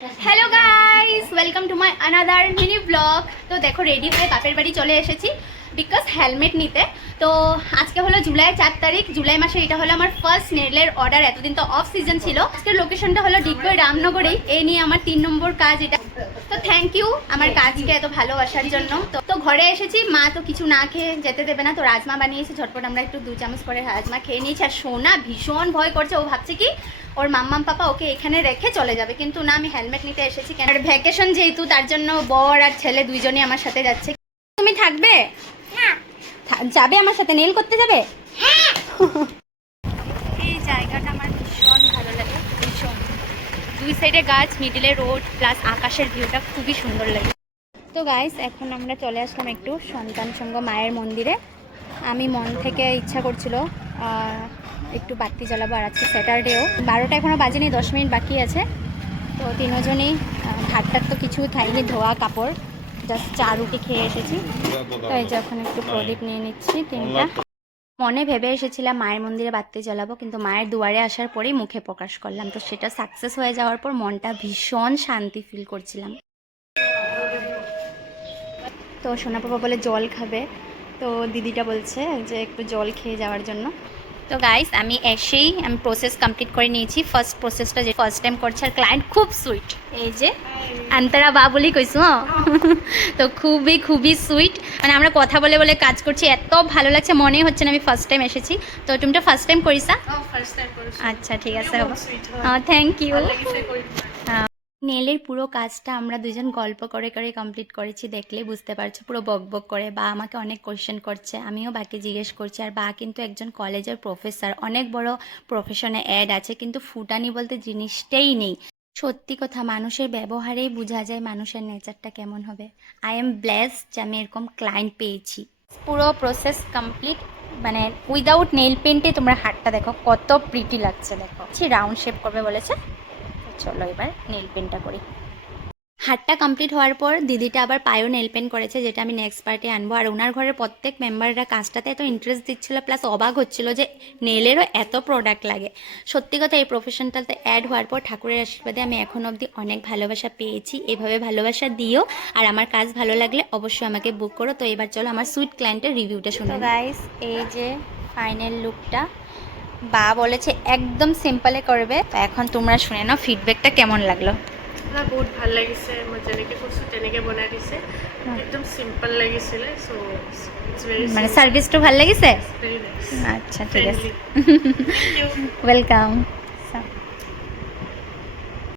Hello guys welcome to my another mini blog. तो देखो ready হয়ে বাপের বাড়ি চলে এসেছি বিকজ হেলমেট নিতে। তো আজকে হলো জুলাই 4 তারিখ, জুলাই মাসে এটা হলো আমার ফার্স্ট নেলের অর্ডার। এতদিন তো অফ সিজন ছিল। আজকের লোকেশনটা হলো ডিগবই রামনগরেই। এই নিয়ে আমার 3 নম্বর কাজ এটা। তো থ্যাংক ইউ আমার কাজকে এত ভালোবাসার জন্য। তো ঘরে এসেছি, মা তো কিছু না খেয়ে যেতে দেবে না, তো রাজমা বানিয়েছে ঝটপট। আমরা একটু 2 চামচ করে রাজমা খেয়ে নিয়েছি। আর সোনা ভীষণ ভয় করছে, ও ভাবছে কি ওর মাম্মাম পাপা ওকে এখানে রেখে চলে যাবে, কিন্তু না, আমি হেলমেট নিতে এসেছি। কেন ভ্যাকেশন যেহেতু, তার জন্য বর আর ছেলে দুইজনই আমার সাথে যাচ্ছে। তুমি থাকবে? যাবে আমার সাথে? নেল করতে যাবে? এই জায়গাটা আমার ভীষণ ভালো লাগে, ভীষণ। দুই সাইডে গাছ, মিডিলে রোড, প্লাস আকাশের ভিউটা খুবই সুন্দর লাগে। তো গাইস এখন আমরা চলে আসলাম একটু সন্তান সঙ্গ মায়ের মন্দিরে। আমি মন থেকে ইচ্ছা করছিল একটু বাতি জ্বালাবো, আর আজকে স্যাটারডেও 12টা এখনও বাজেনি, 10 মিনিট বাকি আছে। তো তিনজনই ভাতটার তো কিছু খাইনি, ধোয়া কাপড়, জাস্ট চা রুটি খেয়ে এসেছি। তো এই যে এখন একটু প্রদীপ নিয়ে নিচ্ছি 3টা। মনে ভেবে এসেছিলাম মায়ের মন্দিরে বাতি জ্বালাবো, কিন্তু মায়ের দুয়ারে আসার পরেই মুখে প্রকাশ করলাম। তো সেটা সাকসেস হয়ে যাওয়ার পর মনটা ভীষণ শান্তি ফিল করছিলাম। তো সোনাপাপা বলে জল খাবে, তো দিদিটা বলছে যে একটু জল খেয়ে যাওয়ার জন্য। তো গাইস আমি এসেই প্রসেস কমপ্লিট করে নিয়েছি। ফার্স্ট প্রসেসটা যে ফার্স্ট টাইম করছে, আর ক্লায়েন্ট খুব সুইট। এই যে আন্তরা বা বলি কইছো, তো খুবই খুবই সুইট। মানে আমরা কথা বলে বলে কাজ করছি, এত ভালো লাগছে, মনেই হচ্ছে না আমি ফার্স্ট টাইম এসেছি। তো তুমি তো ফার্স্ট টাইম করিস? আচ্ছা ঠিক আছে, থ্যাংক ইউ। নেলের পুরো কাজটা আমরা দুজন গল্প করে করে কমপ্লিট করেছি, দেখলেই বুঝতে পারছো, পুরো বক বক করে। বা আমাকে অনেক কোয়েশ্চেন করছে, আমিও বাকে জিজ্ঞেস করছি। আর বা কিন্তু একজন কলেজের প্রফেসর, অনেক বড় প্রফেশনে অ্যাড আছে, কিন্তু ফুটানি বলতে জিনিসটাই নেই। সত্যি কথা, মানুষের ব্যবহারেই বোঝা যায় মানুষের নেচারটা কেমন হবে। আই এম ব্লেসড যে আমি এরকম ক্লায়েন্ট পেয়েছি। পুরো প্রসেস কমপ্লিট, মানে উইদাউট নেল পেন্টে তোমরা হাতটা দেখো কত প্রিটি লাগছে। দেখো রাউন্ড শেপ করবে বলেছে, চলো এবার নেল পেন্টটা করি। হাতটা কমপ্লিট হওয়ার পর দিদিটা আবার পায়েও নেল পেন্ট করেছে, যেটা আমি নেক্সট পার্টে আনবো। আর ওনার ঘরের প্রত্যেক মেম্বাররা কাজটাতে এত ইন্টারেস্ট দিচ্ছিল, প্লাস অবাক হচ্ছিল যে নেলেরও এত প্রোডাক্ট লাগে। সত্যি কথা, এই প্রফেশনটাতে অ্যাড হওয়ার পর ঠাকুরের আশীর্বাদে আমি এখন অবধি অনেক ভালোবাসা পেয়েছি। এভাবে ভালোবাসা দিও, আর আমার কাজ ভালো লাগলে অবশ্যই আমাকে বুক করো। তো এবার চলো আমার সুইট ক্লায়েন্টের রিভিউটা শুনো। গাইস এই যে ফাইনাল লুকটা, বা বলেছে একদম সিম্পলে করবে। তো এখন তোমরা শুনে নাও ফিডব্যাকটা কেমন লাগলো। না বহুত ভাল লাগিছে, মই যেনেকৈ কৈছোঁ তেনেকৈ বনাই দিছে, একদম সিম্পল লাগিছিলে। সো ইটস ভেৰি মানে সার্ভিসটা ভালো লাগিছে? ভেৰি নাইস। আচ্ছা ঠিক আছে, থ্যাংক ইউ। ওয়েলকাম।